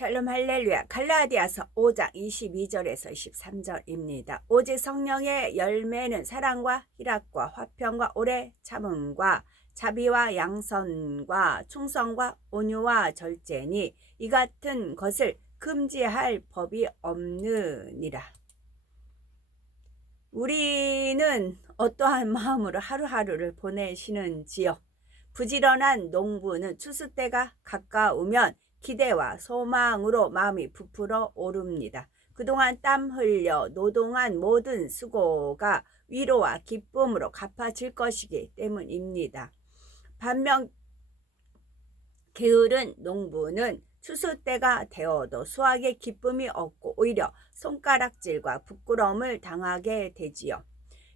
샬롬 할렐루야. 갈라디아서 5장 22절에서 23절입니다. 오직 성령의 열매는 사랑과 희락과 화평과 오래 참음과 자비와 양선과 충성과 온유와 절제니 이 같은 것을 금지할 법이 없느니라. 우리는 어떠한 마음으로 하루하루를 보내시는지요? 부지런한 농부는 추수 때가 가까우면 기대와 소망으로 마음이 부풀어 오릅니다. 그동안 땀 흘려 노동한 모든 수고가 위로와 기쁨으로 갚아질 것이기 때문입니다. 반면 게으른 농부는 추수 때가 되어도 수확의 기쁨이 없고 오히려 손가락질과 부끄러움을 당하게 되지요.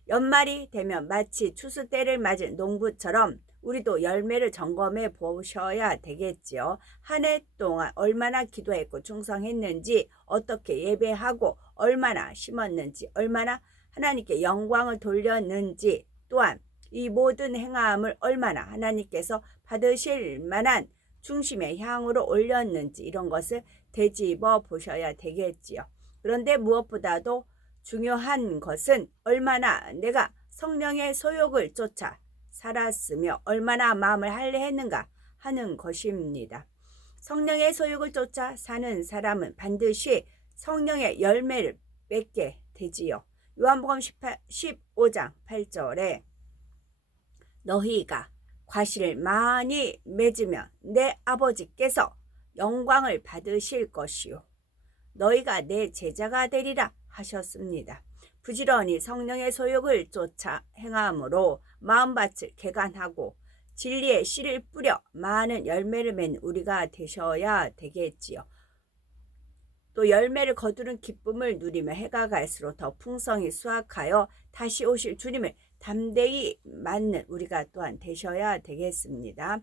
연말이 되면 마치 추수 때를 맞은 농부처럼 우리도 열매를 점검해 보셔야 되겠지요. 한 해 동안 얼마나 기도했고 충성했는지, 어떻게 예배하고 얼마나 심었는지, 얼마나 하나님께 영광을 돌렸는지, 또한 이 모든 행함을 얼마나 하나님께서 받으실 만한 중심의 향으로 올렸는지 이런 것을 되짚어 보셔야 되겠지요. 그런데 무엇보다도 중요한 것은 얼마나 내가 성령의 소욕을 쫓아 살았으며 얼마나 마음을 할례했는가 하는 것입니다. 성령의 소욕을 쫓아 사는 사람은 반드시 성령의 열매를 맺게 되지요. 요한복음 15장 8절에 너희가 과실을 많이 맺으면 내 아버지께서 영광을 받으실 것이요 너희가 내 제자가 되리라 하셨습니다. 부지런히 성령의 소욕을 쫓아 행함으로 마음밭을 개간하고 진리의 씨를 뿌려 많은 열매를 맺는 우리가 되셔야 되겠지요. 또 열매를 거두는 기쁨을 누리며 해가 갈수록 더 풍성히 수확하여 다시 오실 주님을 담대히 맞는 우리가 또한 되셔야 되겠습니다.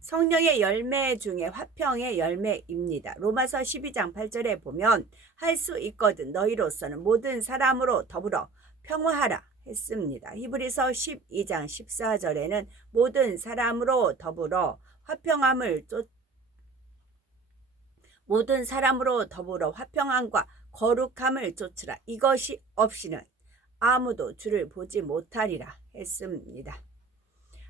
성령의 열매 중에 화평의 열매입니다. 로마서 12장 8절에 보면 할 수 있거든 너희로서는 모든 사람으로 더불어 평화하라 했습니다. 히브리서 12장 14절에는 모든 사람으로 더불어 화평함과 거룩함을 쫓으라. 이것이 없이는 아무도 주를 보지 못하리라 했습니다.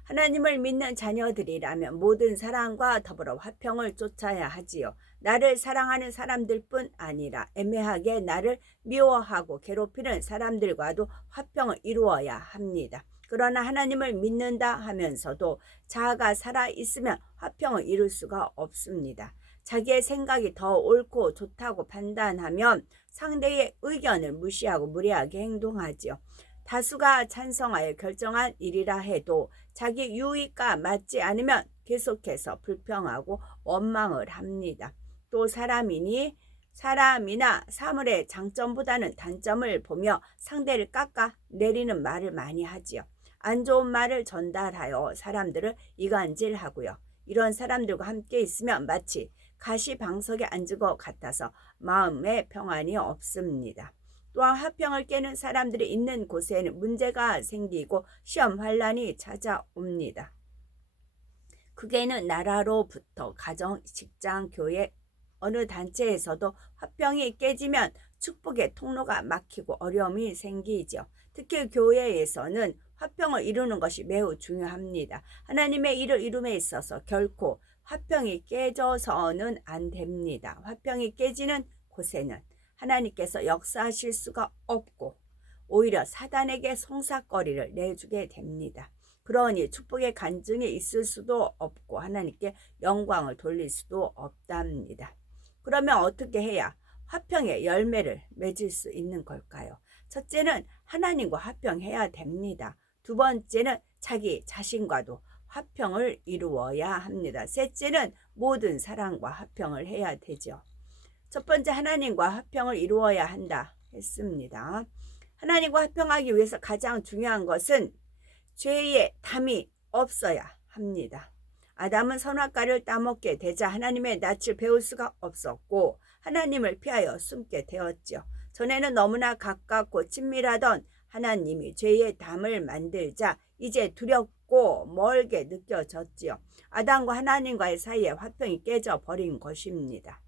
하나님을 믿는 자녀들이라면 모든 사랑과 더불어 화평을 쫓아야 하지요. 나를 사랑하는 사람들뿐 아니라 애매하게 나를 미워하고 괴롭히는 사람들과도 화평을 이루어야 합니다. 그러나 하나님을 믿는다 하면서도 자아가 살아있으면 화평을 이룰 수가 없습니다. 자기의 생각이 더 옳고 좋다고 판단하면 상대의 의견을 무시하고 무례하게 행동하지요. 다수가 찬성하여 결정한 일이라 해도 자기 유익과 맞지 않으면 계속해서 불평하고 원망을 합니다. 또 사람이나 사물의 장점보다는 단점을 보며 상대를 깎아 내리는 말을 많이 하지요. 안 좋은 말을 전달하여 사람들을 이간질하고요. 이런 사람들과 함께 있으면 마치 가시방석에 앉은 것 같아서 마음에 평안이 없습니다. 또한 화평을 깨는 사람들이 있는 곳에는 문제가 생기고 시험 환란이 찾아옵니다. 그게는 나라로부터 가정, 직장, 교회 어느 단체에서도 화평이 깨지면 축복의 통로가 막히고 어려움이 생기죠. 특히 교회에서는 화평을 이루는 것이 매우 중요합니다. 하나님의 일을 이룸에 있어서 결코 화평이 깨져서는 안 됩니다. 화평이 깨지는 곳에는 하나님께서 역사하실 수가 없고 오히려 사단에게 송사거리를 내주게 됩니다. 그러니 축복의 간증이 있을 수도 없고 하나님께 영광을 돌릴 수도 없답니다. 그러면 어떻게 해야 화평의 열매를 맺을 수 있는 걸까요? 첫째는 하나님과 화평해야 됩니다. 두 번째는 자기 자신과도 화평을 이루어야 합니다. 셋째는 모든 사람과 화평을 해야 되죠. 첫 번째 하나님과 화평을 이루어야 한다 했습니다. 하나님과 화평하기 위해서 가장 중요한 것은 죄의 담이 없어야 합니다. 아담은 선악과를 따먹게 되자 하나님의 낯을 배울 수가 없었고 하나님을 피하여 숨게 되었죠. 전에는 너무나 가깝고 친밀하던 하나님이 죄의 담을 만들자 이제 두렵고 멀게 느껴졌지요. 아담과 하나님과의 사이에 화평이 깨져 버린 것입니다.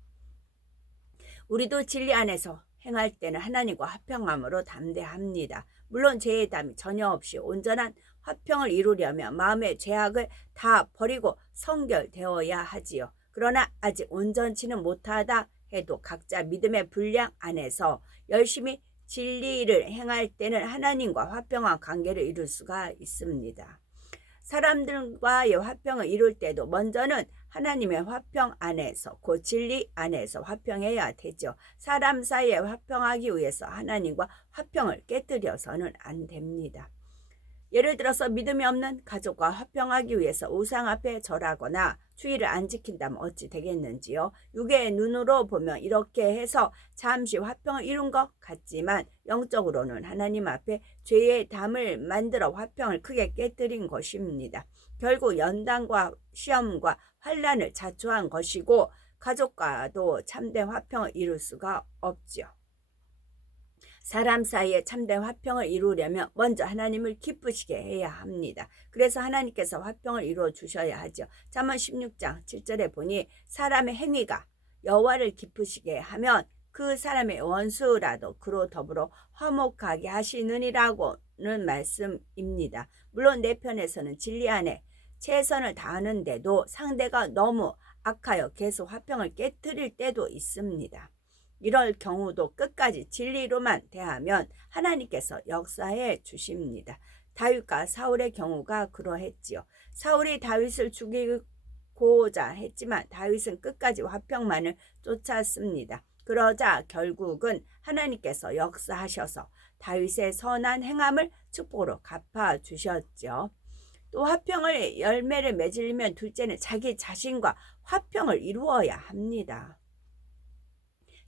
우리도 진리 안에서 행할 때는 하나님과 화평함으로 담대합니다. 물론 죄의 담이 전혀 없이 온전한 화평을 이루려면 마음의 죄악을 다 버리고 성결되어야 하지요. 그러나 아직 온전치는 못하다 해도 각자 믿음의 분량 안에서 열심히 진리를 행할 때는 하나님과 화평한 관계를 이룰 수가 있습니다. 사람들과의 화평을 이룰 때도 먼저는 하나님의 화평 안에서, 그 진리 안에서 화평해야 되죠. 사람 사이에 화평하기 위해서 하나님과 화평을 깨뜨려서는 안 됩니다. 예를 들어서 믿음이 없는 가족과 화평하기 위해서 우상 앞에 절하거나 주의를 안 지킨다면 어찌 되겠는지요. 육의 눈으로 보면 이렇게 해서 잠시 화평을 이룬 것 같지만 영적으로는 하나님 앞에 죄의 담을 만들어 화평을 크게 깨뜨린 것입니다. 결국 연단과 시험과 환난을 자초한 것이고 가족과도 참된 화평을 이룰 수가 없죠. 사람 사이에 참된 화평을 이루려면 먼저 하나님을 기쁘시게 해야 합니다. 그래서 하나님께서 화평을 이루어 주셔야 하죠. 잠언 16장 7절에 보니 사람의 행위가 여호와를 기쁘시게 하면 그 사람의 원수라도 그로 더불어 화목하게 하시느니라고는 말씀입니다. 물론 내 편에서는 진리 안에 최선을 다하는데도 상대가 너무 악하여 계속 화평을 깨뜨릴 때도 있습니다. 이럴 경우도 끝까지 진리로만 대하면 하나님께서 역사해 주십니다. 다윗과 사울의 경우가 그러했지요. 사울이 다윗을 죽이고자 했지만 다윗은 끝까지 화평만을 쫓았습니다. 그러자 결국은 하나님께서 역사하셔서 다윗의 선한 행함을 축복으로 갚아주셨죠. 또 화평을 열매를 맺으려면 둘째는 자기 자신과 화평을 이루어야 합니다.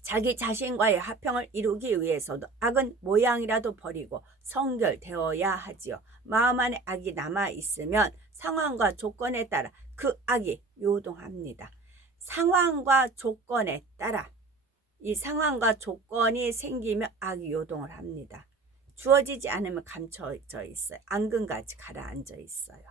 자기 자신과의 화평을 이루기 위해서도 악은 모양이라도 버리고 성결되어야 하지요. 마음 안에 악이 남아있으면 상황과 조건에 따라 그 악이 요동합니다. 상황과 조건에 따라 이 상황과 조건이 생기면 악이 요동을 합니다. 주어지지 않으면 감춰져 있어요. 앙금같이 가라앉아 있어요.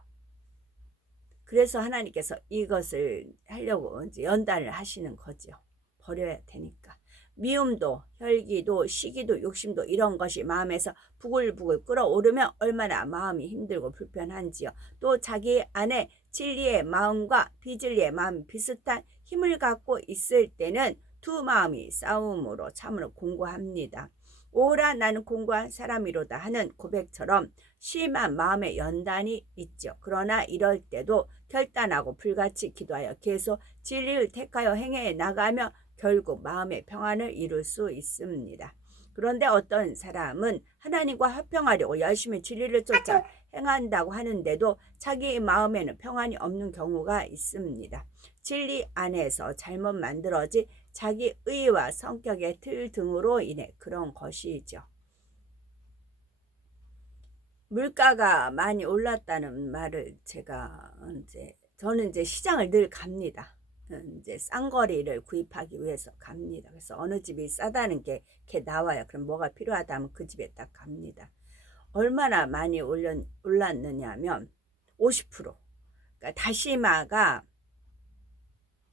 그래서 하나님께서 이것을 하려고 이제 연단을 하시는 거죠. 버려야 되니까. 미움도 혈기도 시기도 욕심도 이런 것이 마음에서 부글부글 끓어오르면 얼마나 마음이 힘들고 불편한지요. 또 자기 안에 진리의 마음과 비진리의 마음이 비슷한 힘을 갖고 있을 때는 두 마음이 싸움으로 참으로 공고합니다. 오라 나는 공고한 사람이로다 하는 고백처럼 심한 마음의 연단이 있죠. 그러나 이럴 때도 결단하고 불같이 기도하여 계속 진리를 택하여 행해 나가며 결국 마음의 평안을 이룰 수 있습니다. 그런데 어떤 사람은 하나님과 화평하려고 열심히 진리를 쫓아 행한다고 하는데도 자기 마음에는 평안이 없는 경우가 있습니다. 진리 안에서 잘못 만들어진 자기 의와 성격의 틀 등으로 인해 그런 것이죠. 물가가 많이 올랐다는 말을 저는 이제 시장을 늘 갑니다. 이제 싼거리를 구입하기 위해서 갑니다. 그래서 어느 집이 싸다는 게 이렇게 나와요. 그럼 뭐가 필요하다 하면 그 집에 딱 갑니다. 얼마나 많이 올랐느냐 하면 50%. 그러니까 다시마가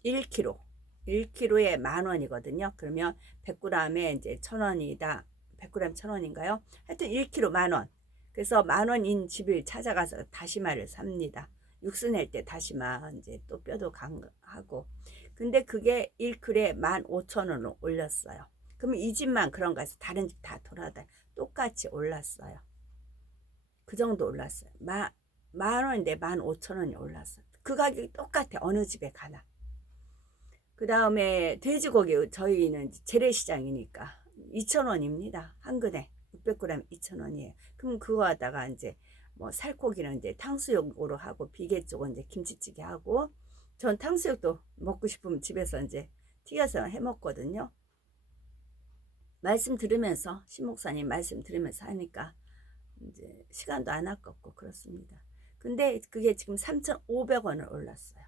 1kg, 1kg에 10,000원이거든요. 그러면 100g에 이제 1,000원이다. 100g 1,000원인가요? 하여튼 1kg 10,000원. 그래서 10,000원인 집을 찾아가서 다시마를 삽니다. 육수 낼 때 다시마 이제 또 뼈도 하고. 근데 그게 1kg에 15,000원으로 올렸어요. 그러면 이 집만 그런가 해서 다른 집 다 돌아다니 똑같이 올랐어요. 그 정도 올랐어요. 10,000원인데 15,000원이 올랐어요. 그 가격이 똑같아. 어느 집에 가나. 그 다음에 돼지고기 저희는 재래시장이니까 2,000원입니다. 한 근에 600g 2,000원이에요. 그럼 그거 하다가 이제 뭐 살코기는 이제 탕수육으로 하고 비계 쪽은 이제 김치찌개 하고 전 탕수육도 먹고 싶으면 집에서 이제 튀겨서 해 먹거든요. 말씀 들으면서 신목사님 말씀 들으면서 하니까 이제 시간도 안 아깝고 그렇습니다. 근데 그게 지금 3,500원을 올랐어요.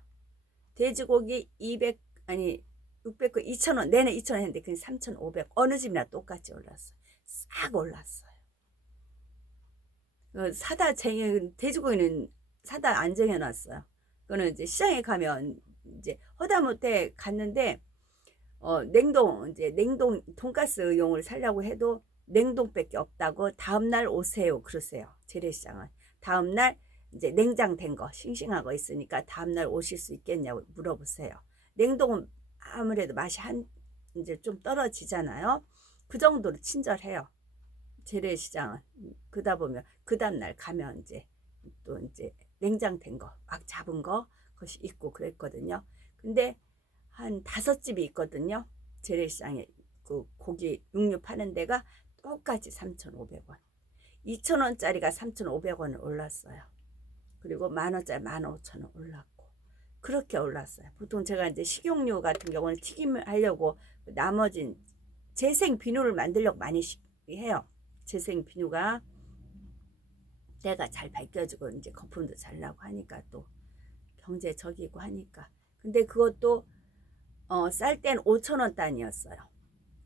돼지고기 600 2,000원 내내 2,000원 했는데 그냥 3,500 어느 집이나 똑같이 올랐어요. 싹 올랐어요. 돼지고기는 사다 안 쟁여놨어요. 그거는 이제 시장에 가면 이제 허다못해 갔는데 냉동 돈가스용을 살려고 해도 냉동밖에 없다고 다음날 오세요 그러세요. 재래시장은 다음날 이제 냉장된 거 싱싱한 거 있으니까 다음날 오실 수 있겠냐고 물어보세요. 냉동은 아무래도 맛이 이제 좀 떨어지잖아요. 그 정도로 친절해요. 재래시장은. 그러다 보면 그 다음날 가면 이제 또 이제 냉장된 거 막 잡은 거 그것이 있고 그랬거든요. 근데 한 5집이 있거든요. 재래시장에 그 고기 육류 파는 데가 똑같이 3,500원. 2,000원짜리가 3,500원을 올랐어요. 그리고 10,000원짜리 15,000원 올랐고 그렇게 올랐어요. 보통 제가 이제 식용유 같은 경우는 튀김을 하려고 나머진 재생 비누를 만들려고 많이 해요. 재생 비누가 때가 잘 밝혀지고 이제 거품도 잘 나고 하니까 또 경제적이고 하니까. 근데 그것도 쌀 땐 5,000원 단위였어요.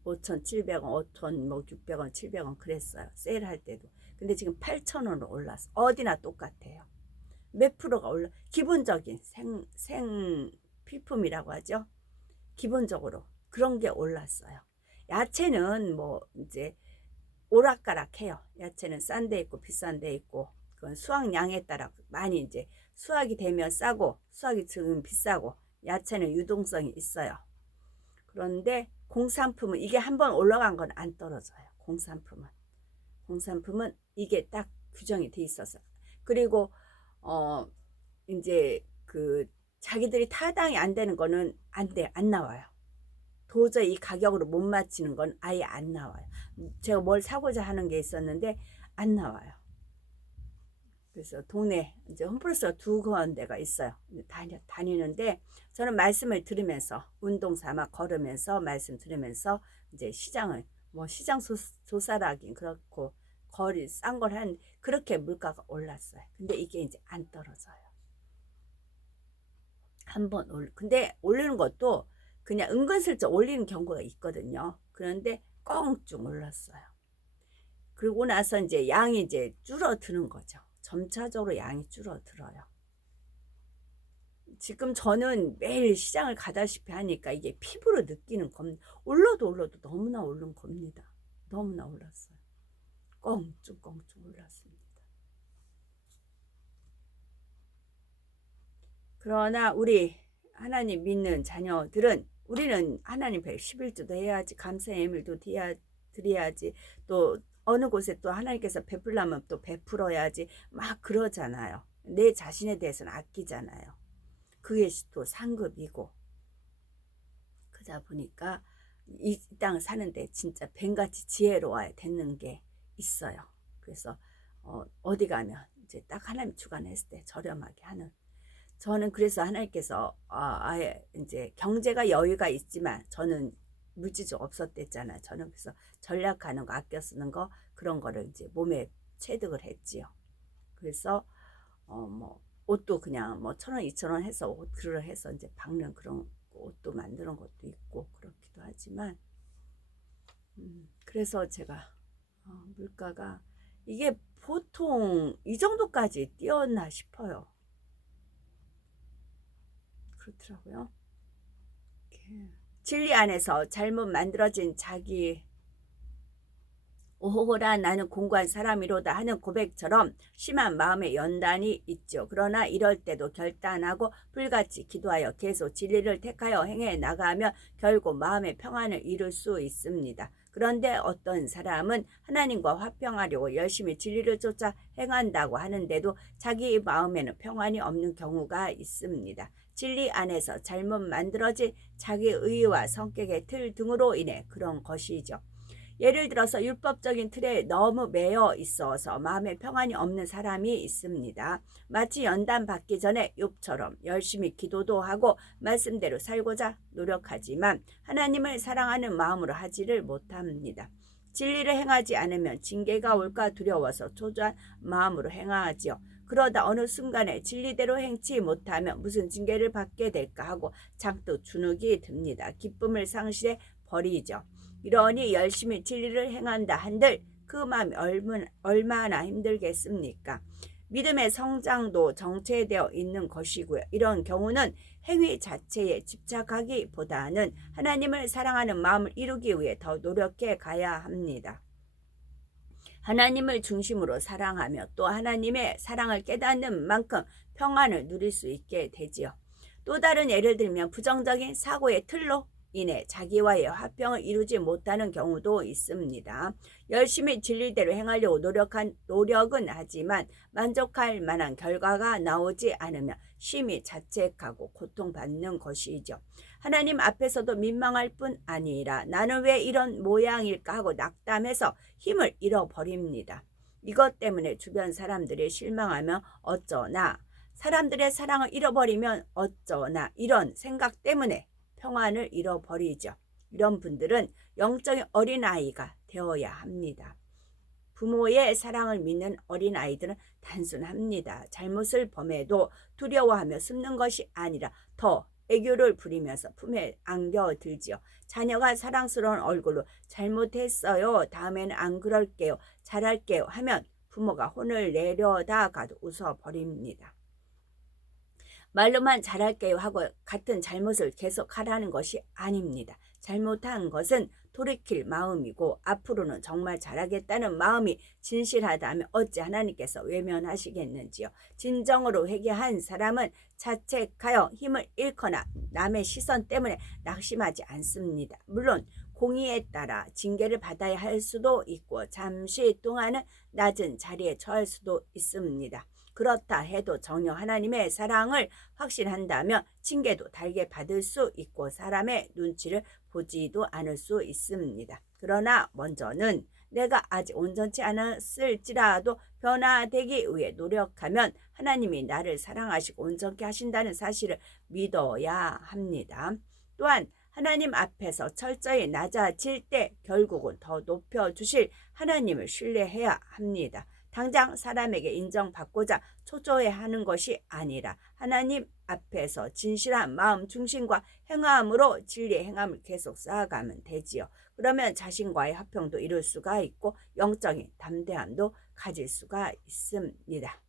5,700원, 5,000, 뭐 600원, 700원 그랬어요. 세일할 때도. 근데 지금 8,000원으로 올랐어. 어디나 똑같아요. 몇 프로가 올라? 기본적인 생필품이라고 하죠. 기본적으로 그런 게 올랐어요. 야채는 뭐 이제 오락가락해요. 야채는 싼 데 있고 비싼 데 있고 그건 수확량에 따라 많이 이제 수확이 되면 싸고 수확이 지금 비싸고 야채는 유동성이 있어요. 그런데 공산품은 이게 한번 올라간 건 안 떨어져요. 공산품은 이게 딱 규정이 돼 있어서. 그리고 이제 그 자기들이 타당이 안 되는 거는 안 나와요. 도저히 이 가격으로 못 맞추는 건 아예 안 나와요. 제가 뭘 사고자 하는 게 있었는데 안 나와요. 그래서 동네 이제 홈플러스가 2군데가 있어요. 다니는데 저는 말씀을 들으면서 운동 삼아 걸으면서 말씀 들으면서 이제 시장을 뭐 시장 조사라긴 그렇고 거리 싼 걸 한 그렇게 물가가 올랐어요. 근데 이게 이제 안 떨어져요. 근데 올리는 것도 그냥 은근슬쩍 올리는 경우가 있거든요. 그런데 껑충 올랐어요. 그리고 나서 이제 양이 이제 줄어드는 거죠. 점차적으로 양이 줄어들어요. 지금 저는 매일 시장을 가다시피 하니까 이게 피부로 느끼는 겁니다. 올라도 너무나 오른 겁니다. 너무나 올랐어요. 껑충 올랐습니다. 그러나 우리 하나님 믿는 자녀들은 우리는 하나님 11조도 해야지 감사의 예물도 드려야지 또 어느 곳에 또 하나님께서 베풀려면 또 베풀어야지 막 그러잖아요. 내 자신에 대해서는 아끼잖아요. 그게 또 상급이고 그러다 보니까 이 땅 사는데 진짜 뱀같이 지혜로워야 되는 게 있어요. 그래서 어디 가면 이제 딱 하나님 주관했을 때 저렴하게 하는 저는 그래서 하나님께서 아예 이제 경제가 여유가 있지만 저는 물질적 없었댔잖아요. 저는 그래서 전략하는 거 아껴 쓰는 거 그런 거를 이제 몸에 체득을 했지요. 그래서 뭐 옷도 그냥 뭐 1,000원, 2,000원 해서 옷을 해서 이제 박는 그런 옷도 만드는 것도 있고 그렇기도 하지만 그래서 제가 물가가 이게 보통 이 정도까지 뛰었나 싶어요. 그렇더라고요. 진리 안에서 잘못 만들어진 자기 오호라 나는 공고한 사람이로다 하는 고백처럼 심한 마음의 연단이 있죠. 그러나 이럴 때도 결단하고 불같이 기도하여 계속 진리를 택하여 행해 나가면 결국 마음의 평안을 이룰 수 있습니다. 그런데 어떤 사람은 하나님과 화평하려고 열심히 진리를 쫓아 행한다고 하는데도 자기 마음에는 평안이 없는 경우가 있습니다. 진리 안에서 잘못 만들어진 자기 의와 성격의 틀 등으로 인해 그런 것이죠. 예를 들어서 율법적인 틀에 너무 매여 있어서 마음에 평안이 없는 사람이 있습니다. 마치 연단 받기 전에 욥처럼 열심히 기도도 하고 말씀대로 살고자 노력하지만 하나님을 사랑하는 마음으로 하지를 못합니다. 진리를 행하지 않으면 징계가 올까 두려워서 초조한 마음으로 행하지요. 그러다 어느 순간에 진리대로 행치 못하면 무슨 징계를 받게 될까 하고 잔뜩 주눅이 듭니다. 기쁨을 상실해 버리죠. 이러니 열심히 진리를 행한다 한들 그 마음이 얼마나 힘들겠습니까? 믿음의 성장도 정체되어 있는 것이고요. 이런 경우는 행위 자체에 집착하기보다는 하나님을 사랑하는 마음을 이루기 위해 더 노력해 가야 합니다. 하나님을 중심으로 사랑하며 또 하나님의 사랑을 깨닫는 만큼 평안을 누릴 수 있게 되지요. 또 다른 예를 들면 부정적인 사고의 틀로 인해 자기와의 화평을 이루지 못하는 경우도 있습니다. 열심히 진리대로 행하려고 노력은 하지만 만족할 만한 결과가 나오지 않으며 심히 자책하고 고통받는 것이죠. 하나님 앞에서도 민망할 뿐 아니라 나는 왜 이런 모양일까 하고 낙담해서 힘을 잃어버립니다. 이것 때문에 주변 사람들이 실망하면 어쩌나, 사람들의 사랑을 잃어버리면 어쩌나, 이런 생각 때문에 평안을 잃어버리죠. 이런 분들은 영적인 어린아이가 되어야 합니다. 부모의 사랑을 믿는 어린아이들은 단순합니다. 잘못을 범해도 두려워하며 숨는 것이 아니라 더 애교를 부리면서 품에 안겨들지요. 자녀가 사랑스러운 얼굴로 잘못했어요, 다음에는 안 그럴게요, 잘할게요 하면 부모가 혼을 내려다가도 웃어버립니다. 말로만 잘할게요 하고 같은 잘못을 계속하라는 것이 아닙니다. 잘못한 것은 돌이킬 마음이고 앞으로는 정말 잘하겠다는 마음이 진실하다면 어찌 하나님께서 외면하시겠는지요. 진정으로 회개한 사람은 자책하여 힘을 잃거나 남의 시선 때문에 낙심하지 않습니다. 물론 공의에 따라 징계를 받아야 할 수도 있고 잠시 동안은 낮은 자리에 처할 수도 있습니다. 그렇다 해도 전혀 하나님의 사랑을 확신한다면 징계도 달게 받을 수 있고 사람의 눈치를 보지도 않을 수 있습니다. 그러나 먼저는 내가 아직 온전치 않았을지라도 변화되기 위해 노력하면 하나님이 나를 사랑하시고 온전케 하신다는 사실을 믿어야 합니다. 또한 하나님 앞에서 철저히 낮아질 때 결국은 더 높여주실 하나님을 신뢰해야 합니다. 당장 사람에게 인정받고자 초조해하는 것이 아니라 하나님 앞에서 진실한 마음 중심과 행함으로 진리의 행함을 계속 쌓아가면 되지요. 그러면 자신과의 화평도 이룰 수가 있고 영적인 담대함도 가질 수가 있습니다.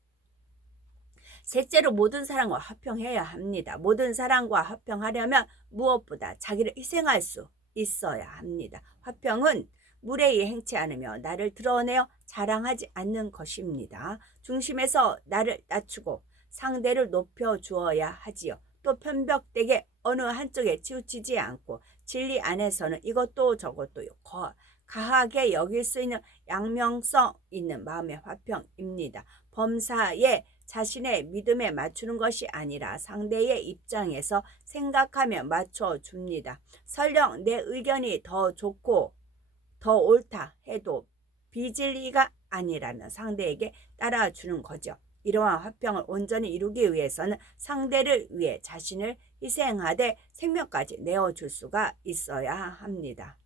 셋째로 모든 사람과 화평해야 합니다. 모든 사람과 화평하려면 무엇보다 자기를 희생할 수 있어야 합니다. 화평은 무례히 행치 않으며 나를 드러내어 자랑하지 않는 것입니다. 중심에서 나를 낮추고 상대를 높여주어야 하지요. 또 편벽되게 어느 한쪽에 치우치지 않고 진리 안에서는 이것도 저것도 가하게 여길 수 있는 양명성 있는 마음의 화평입니다. 범사에 자신의 믿음에 맞추는 것이 아니라 상대의 입장에서 생각하며 맞춰줍니다. 설령 내 의견이 더 좋고 더 옳다 해도 비진리가 아니라면 상대에게 따라주는 거죠. 이러한 화평을 온전히 이루기 위해서는 상대를 위해 자신을 희생하되 생명까지 내어줄 수가 있어야 합니다.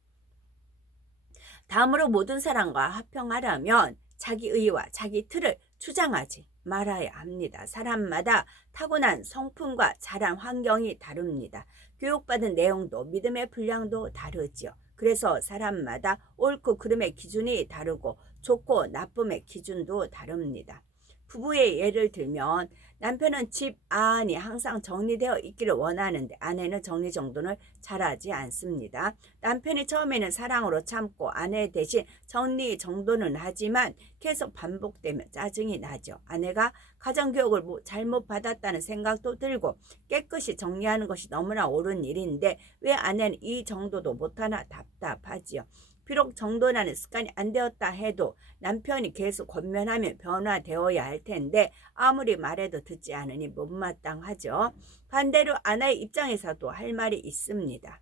다음으로 모든 사람과 화평하려면 자기 의와 자기 틀을 주장하지 말아야 합니다. 사람마다 타고난 성품과 자란 환경이 다릅니다. 교육받은 내용도 믿음의 분량도 다르지요. 그래서 사람마다 옳고 그름의 기준이 다르고 좋고 나쁨의 기준도 다릅니다. 부부의 예를 들면 남편은 집 안이 항상 정리되어 있기를 원하는데 아내는 정리정돈을 잘하지 않습니다. 남편이 처음에는 사랑으로 참고 아내 대신 정리정돈은 하지만 계속 반복되면 짜증이 나죠. 아내가 가정교육을 잘못 받았다는 생각도 들고 깨끗이 정리하는 것이 너무나 옳은 일인데 왜 아내는 이 정도도 못하나 답답하지요. 비록 정돈하는 습관이 안 되었다 해도 남편이 계속 권면하면 변화되어야 할 텐데 아무리 말해도 듣지 않으니 못마땅하죠. 반대로 아내의 입장에서도 할 말이 있습니다.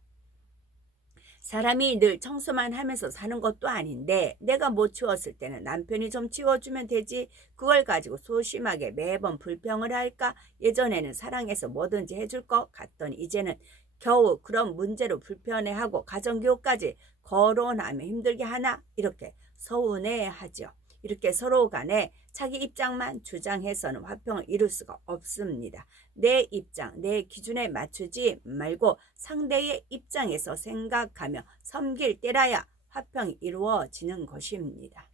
사람이 늘 청소만 하면서 사는 것도 아닌데 내가 못 치웠을 때는 남편이 좀 치워주면 되지 그걸 가지고 소심하게 매번 불평을 할까? 예전에는 사랑해서 뭐든지 해줄 것 같더니 이제는 겨우 그런 문제로 불편해하고 가정교육까지 거론하며 힘들게 하나? 이렇게 서운해하죠. 이렇게 서로 간에 자기 입장만 주장해서는 화평을 이룰 수가 없습니다. 내 입장, 내 기준에 맞추지 말고 상대의 입장에서 생각하며 섬길 때라야 화평이 이루어지는 것입니다.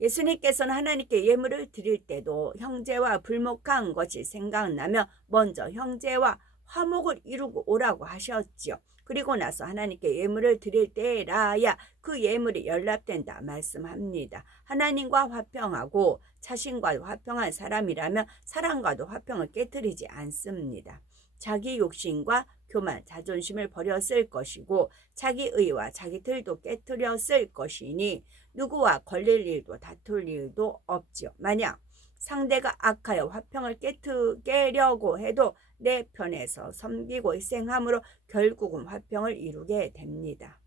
예수님께서는 하나님께 예물을 드릴 때도 형제와 불목한 것이 생각나면 먼저 형제와 화목을 이루고 오라고 하셨지요. 그리고 나서 하나님께 예물을 드릴 때라야 그 예물이 연락된다 말씀합니다. 하나님과 화평하고 자신과 화평한 사람이라면 사람과도 화평을 깨뜨리지 않습니다. 자기 욕심과 교만, 자존심을 버렸을 것이고 자기 의와 자기 틀도 깨뜨렸을 것이니 누구와 걸릴 일도 다툴 일도 없지요. 만약 상대가 악하여 화평을 깨려고 해도 내 편에서 섬기고 희생함으로 결국은 화평을 이루게 됩니다.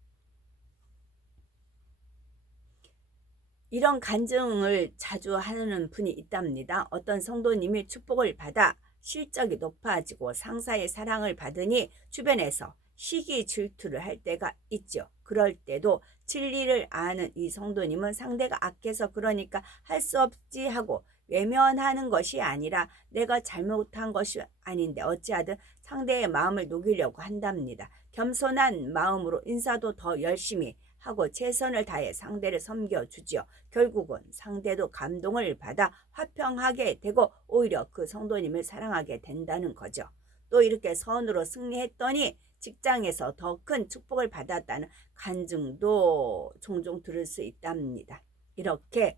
이런 간증을 자주 하는 분이 있답니다. 어떤 성도님이 축복을 받아 실적이 높아지고 상사의 사랑을 받으니 주변에서 시기 질투를 할 때가 있죠. 그럴 때도 진리를 아는 이 성도님은 상대가 악해서 그러니까 할 수 없지 하고 외면하는 것이 아니라 내가 잘못한 것이 아닌데 어찌하든 상대의 마음을 녹이려고 한답니다. 겸손한 마음으로 인사도 더 열심히 하고 최선을 다해 상대를 섬겨주지요. 결국은 상대도 감동을 받아 화평하게 되고 오히려 그 성도님을 사랑하게 된다는 거죠. 또 이렇게 선으로 승리했더니 직장에서 더 큰 축복을 받았다는 간증도 종종 들을 수 있답니다. 이렇게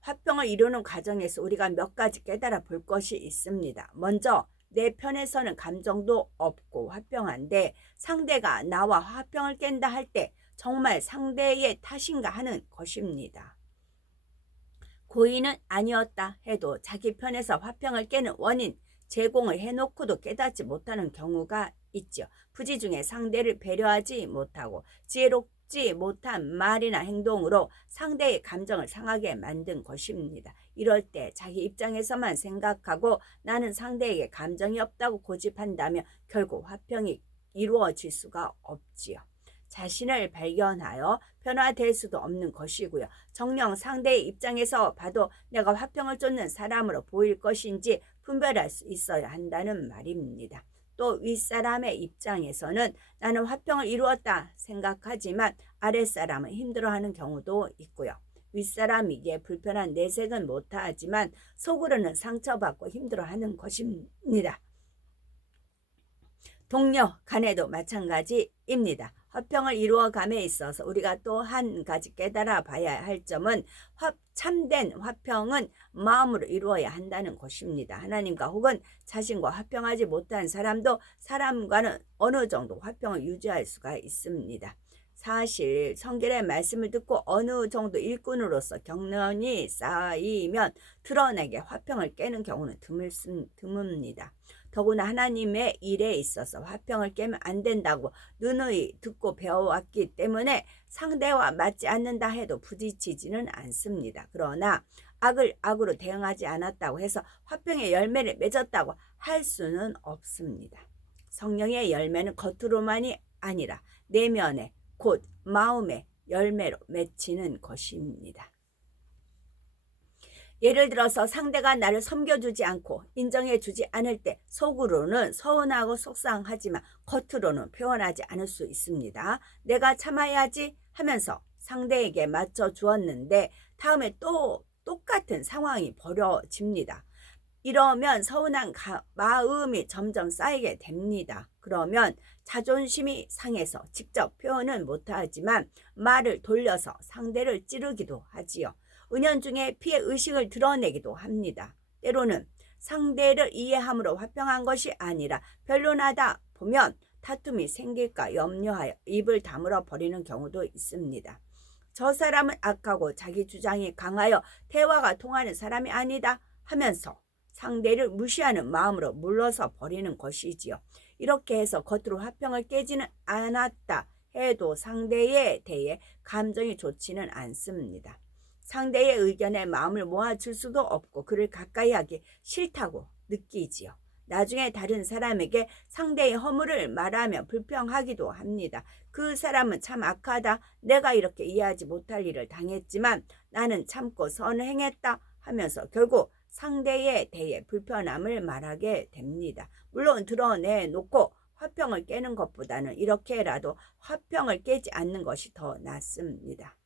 화평을 이루는 과정에서 우리가 몇 가지 깨달아 볼 것이 있습니다. 먼저 내 편에서는 감정도 없고 화평한데 상대가 나와 화평을 깬다 할 때 정말 상대의 탓인가 하는 것입니다. 고의는 아니었다 해도 자기 편에서 화평을 깨는 원인 제공을 해놓고도 깨닫지 못하는 경우가 있죠. 부지 중에 상대를 배려하지 못하고 지혜롭지 못한 말이나 행동으로 상대의 감정을 상하게 만든 것입니다. 이럴 때 자기 입장에서만 생각하고 나는 상대에게 감정이 없다고 고집한다면 결국 화평이 이루어질 수가 없지요. 자신을 발견하여 변화될 수도 없는 것이고요. 정녕 상대의 입장에서 봐도 내가 화평을 쫓는 사람으로 보일 것인지 분별할 수 있어야 한다는 말입니다. 또 윗사람의 입장에서는 나는 화평을 이루었다 생각하지만 아랫사람은 힘들어하는 경우도 있고요. 윗사람에게 불편한 내색은 못하지만 속으로는 상처받고 힘들어하는 것입니다. 동료 간에도 마찬가지입니다. 화평을 이루어감에 있어서 우리가 또 한 가지 깨달아 봐야 할 점은 참된 화평은 마음으로 이루어야 한다는 것입니다. 하나님과 혹은 자신과 화평하지 못한 사람도 사람과는 어느 정도 화평을 유지할 수가 있습니다. 사실 성결의 말씀을 듣고 어느 정도 일꾼으로서 경련이 쌓이면 드러내게 화평을 깨는 경우는 드뭅니다. 더구나 하나님의 일에 있어서 화평을 깨면 안 된다고 누누이 듣고 배워왔기 때문에 상대와 맞지 않는다 해도 부딪히지는 않습니다. 그러나 악을 악으로 대응하지 않았다고 해서 화평의 열매를 맺었다고 할 수는 없습니다. 성령의 열매는 겉으로만이 아니라 내면에 곧 마음의 열매로 맺히는 것입니다. 예를 들어서 상대가 나를 섬겨주지 않고 인정해주지 않을 때 속으로는 서운하고 속상하지만 겉으로는 표현하지 않을 수 있습니다. 내가 참아야지 하면서 상대에게 맞춰주었는데 다음에 또 똑같은 상황이 벌어집니다. 이러면 서운한 마음이 점점 쌓이게 됩니다. 그러면 자존심이 상해서 직접 표현은 못하지만 말을 돌려서 상대를 찌르기도 하지요. 은연중에 피해의식을 드러내기도 합니다. 때로는 상대를 이해함으로 화평한 것이 아니라 변론하다 보면 다툼이 생길까 염려하여 입을 다물어 버리는 경우도 있습니다. 저 사람은 악하고 자기 주장이 강하여 대화가 통하는 사람이 아니다 하면서 상대를 무시하는 마음으로 물러서 버리는 것이지요. 이렇게 해서 겉으로 화평을 깨지는 않았다 해도 상대에 대해 감정이 좋지는 않습니다. 상대의 의견에 마음을 모아줄 수도 없고 그를 가까이 하기 싫다고 느끼지요. 나중에 다른 사람에게 상대의 허물을 말하며 불평하기도 합니다. 그 사람은 참 악하다. 내가 이렇게 이해하지 못할 일을 당했지만 나는 참고 선을 행했다 하면서 결국 상대에 대해 불편함을 말하게 됩니다. 물론 드러내놓고 화평을 깨는 것보다는 이렇게라도 화평을 깨지 않는 것이 더 낫습니다.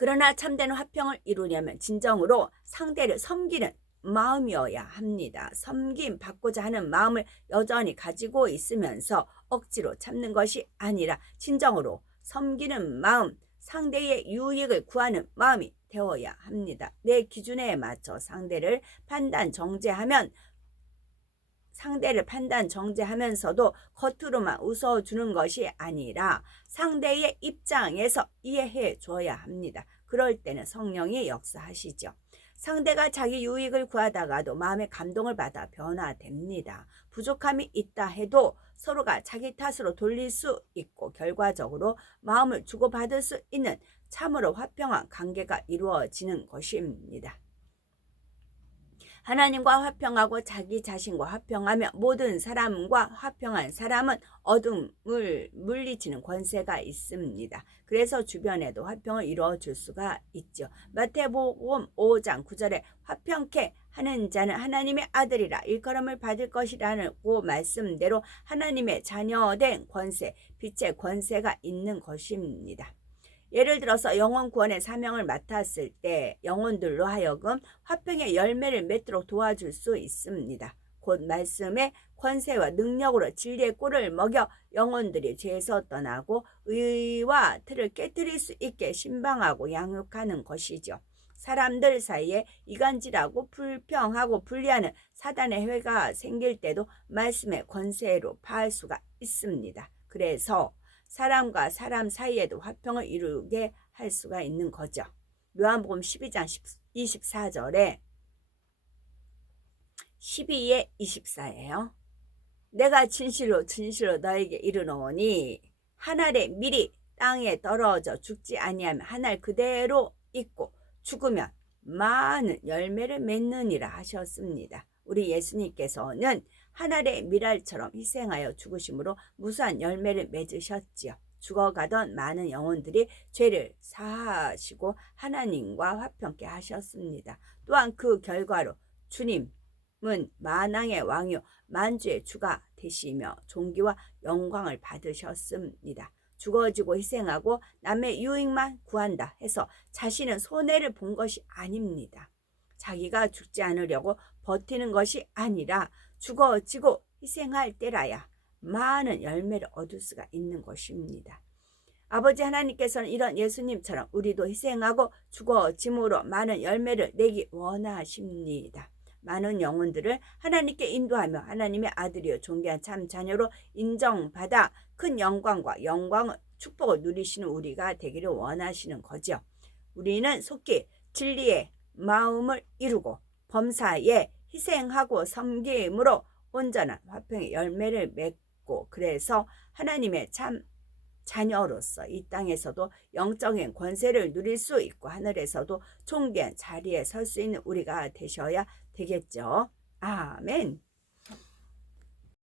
그러나 참된 화평을 이루려면 진정으로 상대를 섬기는 마음이어야 합니다. 섬김 받고자 하는 마음을 여전히 가지고 있으면서 억지로 참는 것이 아니라 진정으로 섬기는 마음, 상대의 유익을 구하는 마음이 되어야 합니다. 내 기준에 맞춰 상대를 판단 정죄하면서도 겉으로만 웃어주는 것이 아니라 상대의 입장에서 이해해 줘야 합니다. 그럴 때는 성령이 역사하시죠. 상대가 자기 유익을 구하다가도 마음의 감동을 받아 변화됩니다. 부족함이 있다 해도 서로가 자기 탓으로 돌릴 수 있고 결과적으로 마음을 주고받을 수 있는 참으로 화평한 관계가 이루어지는 것입니다. 하나님과 화평하고 자기 자신과 화평하며 모든 사람과 화평한 사람은 어둠을 물리치는 권세가 있습니다. 그래서 주변에도 화평을 이루어줄 수가 있죠. 마태복음 5장 9절에 화평케 하는 자는 하나님의 아들이라 일컬음을 받을 것이라고 말씀대로 하나님의 자녀된 권세, 빛의 권세가 있는 것입니다. 예를 들어서 영혼 구원의 사명을 맡았을 때 영혼들로 하여금 화평의 열매를 맺도록 도와줄 수 있습니다. 곧 말씀의 권세와 능력으로 진리의 꿀을 먹여 영혼들이 죄에서 떠나고 의와 틀을 깨뜨릴 수 있게 신방하고 양육하는 것이죠. 사람들 사이에 이간질하고 불평하고 분리하는 사단의 회가 생길 때도 말씀의 권세로 파할 수가 있습니다. 그래서 사람과 사람 사이에도 화평을 이루게 할 수가 있는 거죠. 요한복음 12장 24절에 12에 24예요. 내가 진실로 너에게 이르노니 한 알의 밀이 땅에 떨어져 죽지 아니하면 한 알 그대로 있고 죽으면 많은 열매를 맺느니라 하셨습니다. 우리 예수님께서는 한 알의 밀알처럼 희생하여 죽으심으로 무수한 열매를 맺으셨지요. 죽어가던 많은 영혼들이 죄를 사하시고 하나님과 화평케 하셨습니다. 또한 그 결과로 주님은 만왕의 왕이요 만주의 주가 되시며 존귀와 영광을 받으셨습니다. 죽어지고 희생하고 남의 유익만 구한다 해서 자신은 손해를 본 것이 아닙니다. 자기가 죽지 않으려고 버티는 것이 아니라 죽어지고 희생할 때라야 많은 열매를 얻을 수가 있는 것입니다. 아버지 하나님께서는 이런 예수님처럼 우리도 희생하고 죽어짐으로 많은 열매를 내기 원하십니다. 많은 영혼들을 하나님께 인도하며 하나님의 아들이요 존귀한 참 자녀로 인정받아 큰 영광을 축복을 누리시는 우리가 되기를 원하시는 거죠. 우리는 속히 진리의 마음을 이루고 범사에 희생하고 섬김으로 온전한 화평의 열매를 맺고 그래서 하나님의 참 자녀로서 이 땅에서도 영적인 권세를 누릴 수 있고 하늘에서도 존귀한 자리에 설 수 있는 우리가 되셔야 되겠죠. 아멘.